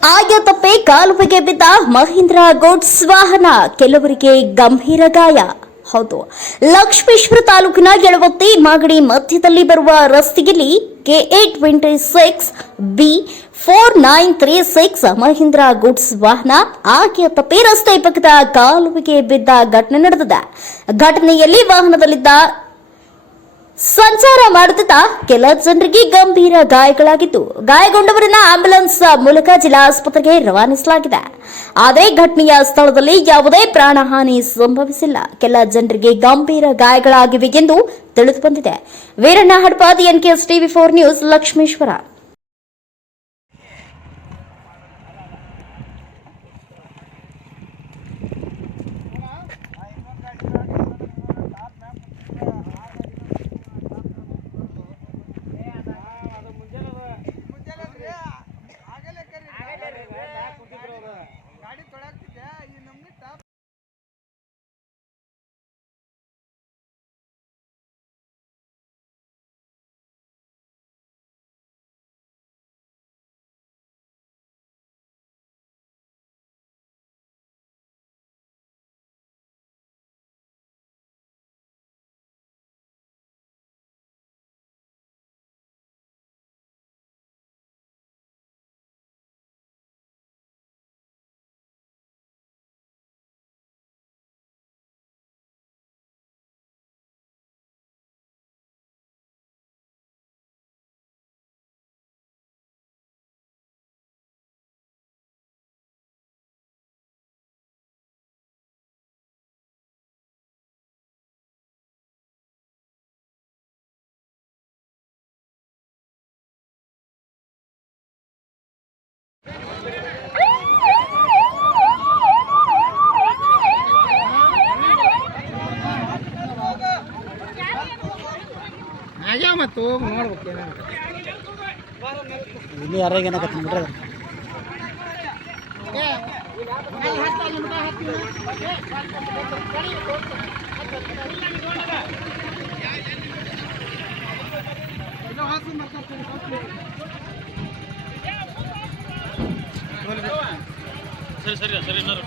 ಆಯ ತಪ್ಪೆ ಕಾಲುವೆಗೆ ಬಿದ್ದ ಮಹೀಂದ್ರ ಗೂಡ್ಸ್ ವಾಹನ, ಕೆಲವರಿಗೆ ಗಂಭೀರ ಗಾಯ. ಹೌದು, ಲಕ್ಷ್ಮೇಶ್ವರ ತಾಲೂಕಿನ ಯಳವತ್ತಿ ಮಾಗಡಿ ಮಧ್ಯದಲ್ಲಿ ಬರುವ ರಸ್ತೆಯಲ್ಲಿ KA26 B4936 ಮಹೀಂದ್ರ ಗೂಡ್ಸ್ ವಾಹನ ಆಯ ತಪ್ಪಿ ರಸ್ತೆ ಪಕ್ಕದ ಕಾಲುವೆಗೆ ಬಿದ್ದ ಘಟನೆ ನಡೆದಿದೆ. ಘಟನೆಯಲ್ಲಿ ವಾಹನದಲ್ಲಿದ್ದ ಸಂಚಾರ ಮಾಡುತ್ತಿದ್ದ ಕೆಲ ಜನರಿಗೆ ಗಂಭೀರ ಗಾಯಗಳಾಗಿದ್ದು, ಗಾಯಗೊಂಡವರನ್ನ ಆಂಬ್ಯುಲೆನ್ಸ್ ಮೂಲಕ ಜಿಲ್ಲಾ ಆಸ್ಪತ್ರೆಗೆ ರವಾನಿಸಲಾಗಿದೆ. ಆದರೆ ಘಟನೆಯ ಸ್ಥಳದಲ್ಲಿ ಯಾವುದೇ ಪ್ರಾಣಹಾನಿ ಸಂಭವಿಸಿಲ್ಲ. ಕೆಲ ಜನರಿಗೆ ಗಂಭೀರ ಗಾಯಗಳಾಗಿವೆ ಎಂದು ತಿಳಿದು ಬಂದಿದೆ. Veeranna Hadapadi, NKS TV4 news, Lakshmeshwar. ಮತ್ತು ನೋಡ್ಬೇಕು ಇಲ್ಲಿ ಯಾರಿಗೆ ಏನಾಗತ್ತೆ ಬಿಡ್ರಿ. ಸರಿ ಸರಿ ಸರಿ